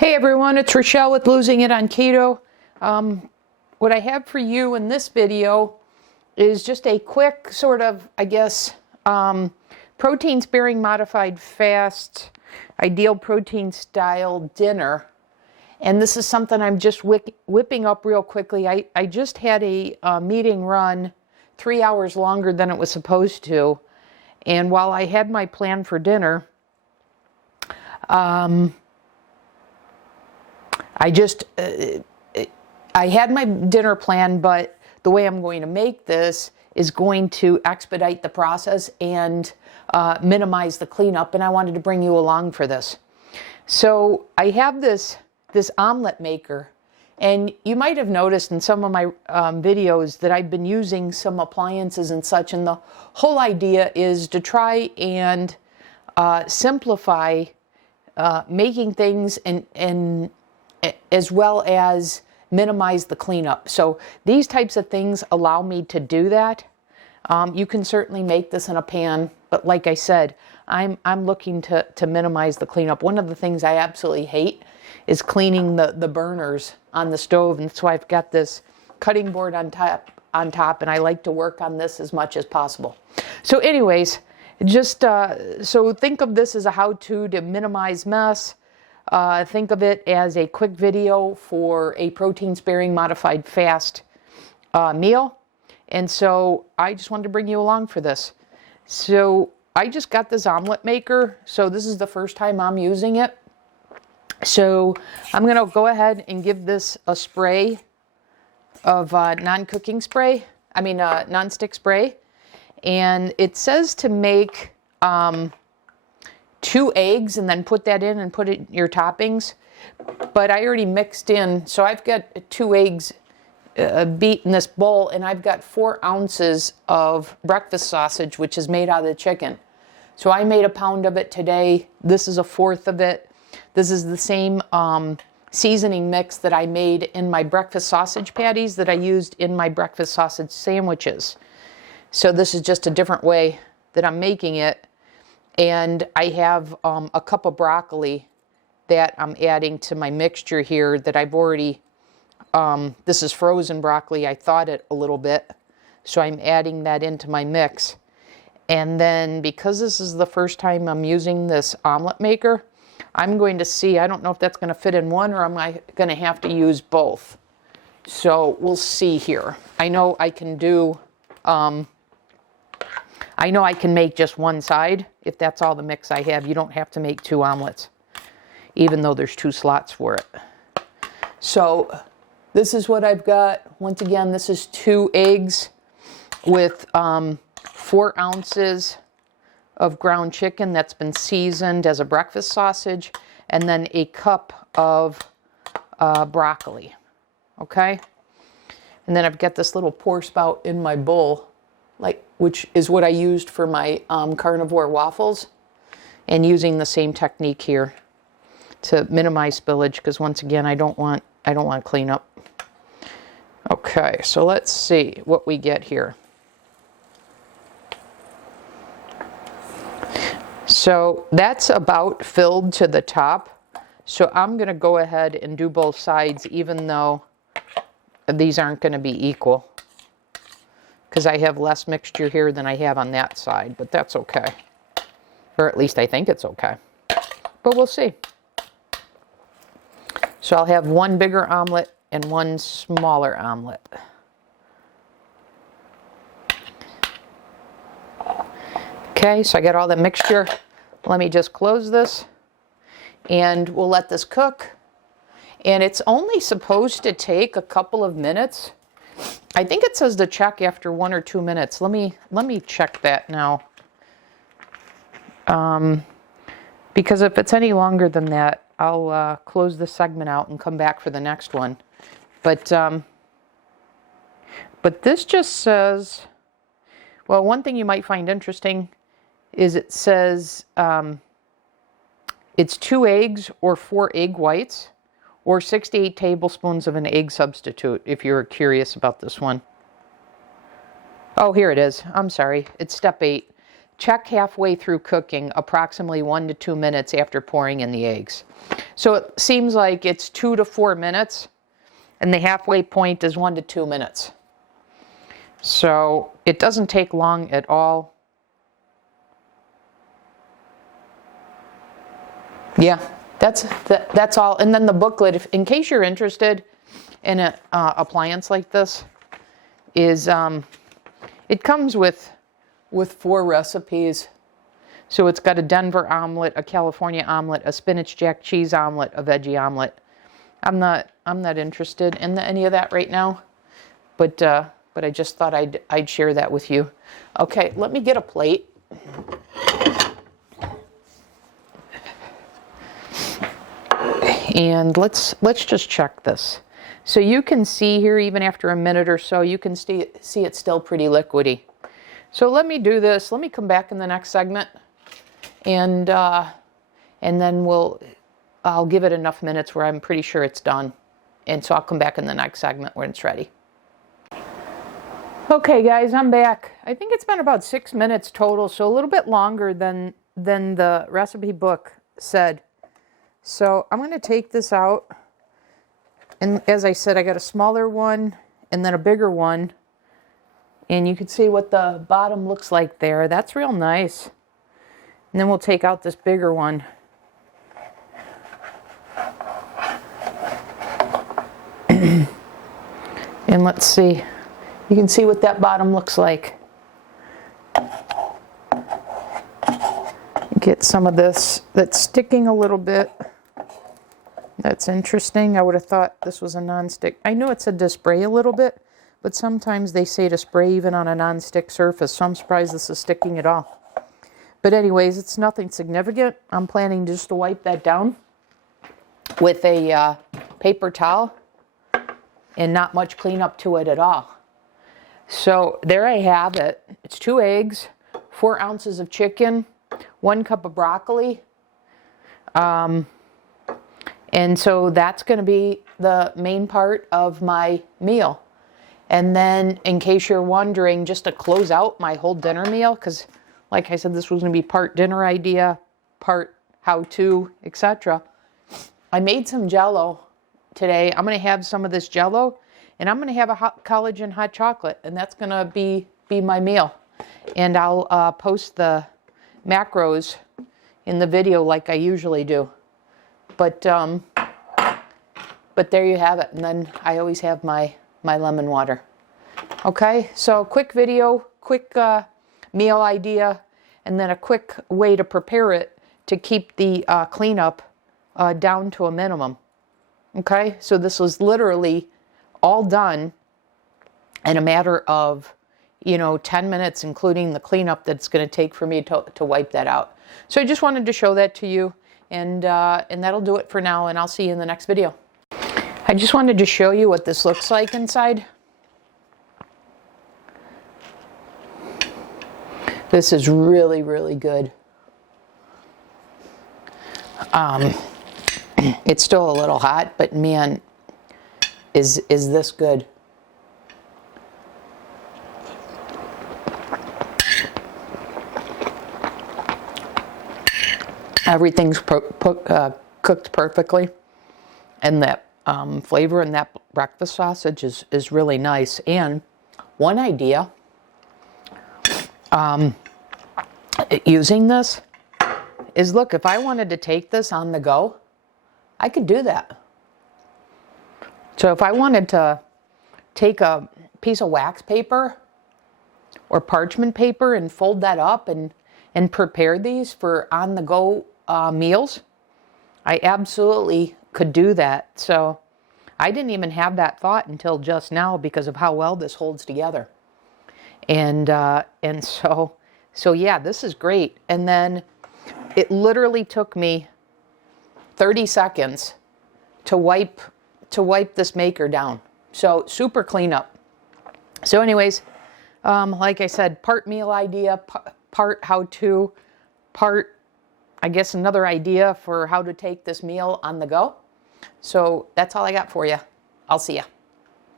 Hey everyone, it's Rochelle with Losing It on Keto. What I have for you in this video is just a quick sort of, protein sparing modified fast, ideal protein style dinner. And this is something I'm just whipping up real quickly. I just had a meeting run 3 hours longer than it was supposed to. And while I had my plan for dinner, I had my dinner plan, but the way I'm going to make this is going to expedite the process and minimize the cleanup, and I wanted to bring you along for this. So I have this omelet maker, and you might have noticed in some of my videos that I've been using some appliances and such, and the whole idea is to try and simplify making things and as well as minimize the cleanup. So these types of things allow me to do that. You can certainly make this in a pan, but like I said, I'm looking to minimize the cleanup. One of the things I absolutely hate is cleaning the burners on the stove, and that's why I've got this cutting board on top, and I like to work on this as much as possible. So anyways, just so think of this as a how-to to minimize mess. Think of it as a quick video for a protein-sparing modified fast meal. And so I just wanted to bring you along for this. So I just got this omelet maker. So this is the first time I'm using it. So I'm going to go ahead and give this a spray of non-stick spray. And it says to make 2 eggs and then put that in and put it in your toppings. But I already mixed in, so I've got 2 eggs beat in this bowl, and I've got 4 ounces of breakfast sausage, which is made out of the chicken. So I made a pound of it today. This is a 1/4 of it. This is the same seasoning mix that I made in my breakfast sausage patties that I used in my breakfast sausage sandwiches. So this is just a different way that I'm making it. And I have a cup of broccoli that I'm adding to my mixture here that I've already, this is frozen broccoli. I thawed it a little bit, so I'm adding that into my mix. And then because this is the first time I'm using this omelet maker, I'm going to see, I don't know if that's going to fit in one or am I going to have to use both. So we'll see here. I know I can do, I know I can make just one side if that's all the mix I have. You don't have to make 2 omelets, even though there's 2 slots for it. So this is what I've got. Once again, this is 2 eggs with 4 ounces of ground chicken that's been seasoned as a breakfast sausage, and then a cup of broccoli. Okay? And then I've got this little pour spout in my bowl, which is what I used for my carnivore waffles, and using the same technique here to minimize spillage, because once again, I don't want cleanup. Okay, so let's see what we get here. So that's about filled to the top. So I'm going to go ahead and do both sides, even though these aren't going to be equal, because I have less mixture here than I have on that side, but that's okay. Or at least I think it's okay. But we'll see. So I'll have 1 bigger omelet and 1 smaller omelet. Okay, so I got all the mixture. Let me just close this, and we'll let this cook. And it's only supposed to take a couple of minutes. I think it says to check after 1 or 2 minutes. Let me check that now. Because if it's any longer than that, I'll close this segment out and come back for the next one. But this just says, well, one thing you might find interesting is it says it's 2 eggs or 4 egg whites, or 6 to 8 tablespoons of an egg substitute, if you're curious about this one. Oh, here it is. I'm sorry. It's step 8. Check halfway through cooking, approximately 1 to 2 minutes after pouring in the eggs. So it seems like it's 2 to 4 minutes, and the halfway point is 1 to 2 minutes. So it doesn't take long at all. Yeah, that's all. And then the booklet, in case you're interested in an appliance like this, is it comes with 4 recipes. So it's got a Denver omelet, a California omelet, a spinach jack cheese omelet, a veggie omelet. I'm not interested in any of that right now, but I just thought I'd share that with you. Okay, let me get a plate. And let's just check this. So you can see here, even after a minute or so, you can see it's still pretty liquidy. So let me do this. Let me come back in the next segment, and then I'll give it enough minutes where I'm pretty sure it's done. And so I'll come back in the next segment when it's ready. Okay, guys, I'm back. I think it's been about 6 minutes total, so a little bit longer than the recipe book said. So I'm going to take this out. And as I said, I got a smaller one and then a bigger one. And you can see what the bottom looks like there. That's real nice. And then we'll take out this bigger one. And let's see. You can see what that bottom looks like. Get some of this that's sticking a little bit. That's interesting. I would have thought this was a non-stick. I knew it said to spray a little bit, but sometimes they say to spray even on a non-stick surface, so I'm surprised this is sticking at all. But anyways, it's nothing significant. I'm planning just to wipe that down with a paper towel and not much cleanup to it at all. So there I have it. It's 2 eggs, 4 ounces of chicken, 1 cup of broccoli. And so that's going to be the main part of my meal. And then, in case you're wondering, just to close out my whole dinner meal, because like I said, this was going to be part dinner idea, part how-to, etc. I made some Jell-O today. I'm going to have some of this Jell-O, and I'm going to have a collagen hot chocolate, and that's going to be my meal. And I'll post the macros in the video like I usually do. But there you have it. And then I always have my lemon water. Okay, so quick video, quick meal idea, and then a quick way to prepare it to keep the cleanup down to a minimum. Okay, so this was literally all done in a matter of 10 minutes, including the cleanup that's going to take for me to wipe that out. So I just wanted to show that to you, and that'll do it for now, and I'll see you in the next video. I just wanted to show you what this looks like inside. This is really, really good. It's still a little hot, but man, is this good. Everything's cooked perfectly, and that flavor in that breakfast sausage is really nice. And one idea using this is, look, if I wanted to take this on the go, I could do that. So if I wanted to take a piece of wax paper or parchment paper and fold that up and prepare these for on-the-go meals, I absolutely could do that. So I didn't even have that thought until just now because of how well this holds together. And so yeah, this is great. And then it literally took me 30 seconds to wipe this maker down. So super cleanup. So anyways, like I said, part meal idea, part how-to, part, I guess, another idea for how to take this meal on the go. So that's all I got for you. I'll see ya.